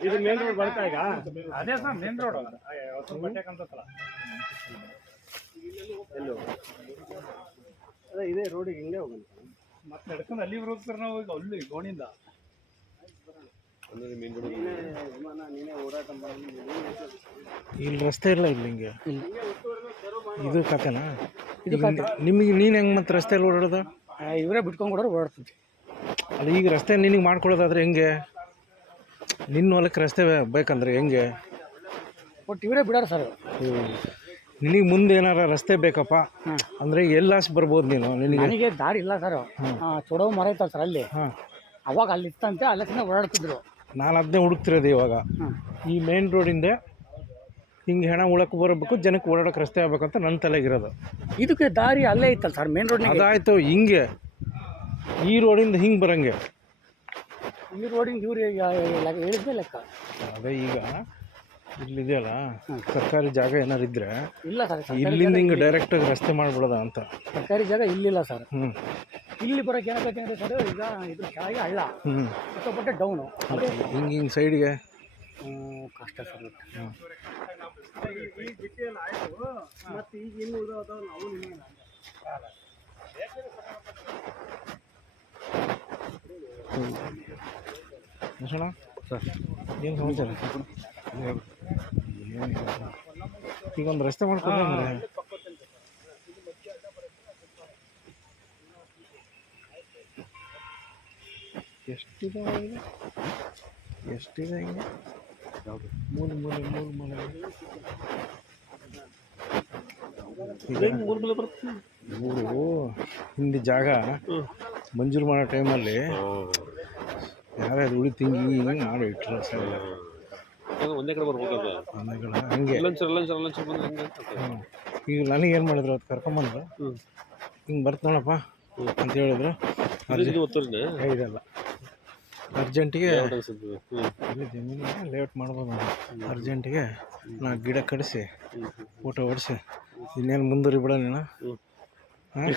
ಇದು main road ಬರ್ತಾ ಈಗ ಅದೇ ಸರ್ ಮೇನ್ ರೋಡ್ ಬಟ್ಟೆಕಂತಲ್ಲ ಎಲ್ಲಿ ಅದೇ ಇದೇ ರೋಡಿಗೆ ಹಿಂಗೆ ಹೋಗೋಣ ಮತ್ತೆ ನಡ್ಕೊಂಡು ಅಲ್ಲಿ ಹೋಗ್ತಾರೆ ನಾವು ಈಗ ಅಲ್ಲಿ ಗೋಣಿಂದ ನೀನೇ ಓಡಾಟ ಇಲ್ಲಿ ರಸ್ತೆ ಇಲ್ಲ ಇಲ್ಲಿ ಹಿಂಗೆ ಇದು ಕತೆನಾ ಇದು ನಿಮಗೆ ನೀನು ಹೆಂಗೆ ಮತ್ತೆ ರಸ್ತೆಯಲ್ಲಿ ಓಡಾಡೋದು ಇವರೇ ಬಿಟ್ಕೊಂಡು ಕೊಡೋರು ಓಡಾಡ್ತೀವಿ ಅಲ್ಲ ಈಗ ರಸ್ತೆ ನಿನಗೆ ಮಾಡ್ಕೊಡೋದಾದ್ರೆ ಹೆಂಗೆ ನಿನ್ನ ಹೊಲಕ್ಕೆ ರಸ್ತೆ ಬೇಕಂದ್ರೆ ಹೆಂಗೆ ಬಟ್ ಇವರೇ ಬಿಡೋರು ಸರ್ ನಿನಗೆ ಮುಂದೆ ಏನಾರ ರಸ್ತೆ ಬೇಕಪ್ಪ ಅಂದರೆ ಎಲ್ಲಾಸ್ ಬರ್ಬೋದು ನೀನು ನನಗೆ ದಾರಿ ಇಲ್ಲ ಸರ್ ಚೊಡವು ಮರ ಇತ್ತಲ್ಲ ಸರ್ ಅಲ್ಲಿ ಅವಾಗ ಅಲ್ಲಿ ಇತ್ತಂತೆ ಅಲ್ಲಿಂದ ಓಡಾಡ್ತಿದ್ರು ನಾನು ಅದನ್ನೇ ಹುಡುಕ್ತಿರೋದು ಇವಾಗ ಈ ಮೇನ್ ರೋಡಿಂದ ಹಿಂಗೆ ಹೆಣ ಉಳಕ್ಕೆ ಬರಬೇಕು ಜನಕ್ಕೆ ಓಡಾಡೋಕೆ ರಸ್ತೆ ಆಗ್ಬೇಕಂತ ನನ್ನ ತಲೆಗಿರೋದು ಇದಕ್ಕೆ ದಾರಿ ಅಲ್ಲೇ ಇತ್ತಲ್ಲ ಸರ್ ಮೇನ್ ರೋಡ್ ಅದಾಯಿತು ಹಿಂಗೆ ಈ ರೋಡಿಂದ ಹಿಂಗೆ ಬರೋಂಗೆ ಈ ರೋಡಿಂದ ಇವ್ರು ಹೇಳಿದ್ಮೇಲೆ ಲೆಕ್ಕ ಅದೇ ಈಗ ಇಲ್ಲಿದೆಯಲ್ಲ ಸರ್ಕಾರಿ ಜಾಗ ಏನಾರು ಇದ್ರೆ ಇಲ್ಲ ಸರ್ ಇಲ್ಲಿಂದ ಹಿಂಗೆ ಡೈರೆಕ್ಟಾಗಿ ರಸ್ತೆ ಮಾಡ್ಬಿಡೋದ ಅಂತ ಸರ್ಕಾರಿ ಜಾಗ ಇಲ್ಲಿಲ್ಲ ಸರ್ ಇಲ್ಲಿ ಬರೋಕೆ ಏನಾಗತ್ತೆ ಸರ್ ಈಗ ಇದ್ರ ಕೆಳಗೆ ಹಳ್ಳ ಸಿಕ್ಕಾಪಟ್ಟೆ ಡೌನು ಹಿಂಗೆ ಹಿಂಗೆ ಸೈಡ್ಗೆ ಕಷ್ಟ ಸರ್ ಮತ್ತೆ ಈಗ ಇನ್ನೂ ನಾವು ಲಕ್ಷಣ ಸರ್ ಏನು ಸಮಾಚಾರ ಈಗ ಒಂದು ರಸ್ತೆ ಮಾಡ್ಕೊಂಡ್ರೆ ಎಷ್ಟಿದೆ ಹಿಂಗೆ ಮೂಲ ಇವರು ಹಿಂದೆ ಜಾಗ ಮಂಜೂರು ಮಾಡೋ ಟೈಮಲ್ಲಿ ಯಾರ್ಯಾರು ಉಳಿ ತಿಂಗಿ ಹಿಂಗೆ ಮಾಡಿ ಇಟ್ಟರು ಸರ್ ಒಂದೇ ಕಡೆ ಬರ್ಬೇಕಲ್ಲ ಹಂಗೆ ಈಗ ನನಗೇನು ಮಾಡಿದ್ರು ಅದು ಕರ್ಕೊಂಬಂದ್ರು ಹಿಂಗೆ ಬರ್ತಾನಪ್ಪ ಅಂತ ಹೇಳಿದ್ರು ಇದೆಲ್ಲ ಅರ್ಜೆಂಟಿಗೆ ಜಮೀನಿಗೆ ಲೇಔಟ್ ಮಾಡ್ಬೋದು ಅರ್ಜೆಂಟಿಗೆ ನಾ ಗಿಡ ಕಡಿಸಿ ಫೋಟೋ ಹೊಡಿಸಿ ಇನ್ನೇನು ಮುಂದುವರಿ ಬಿಡ ನೀನು ಹಾಂ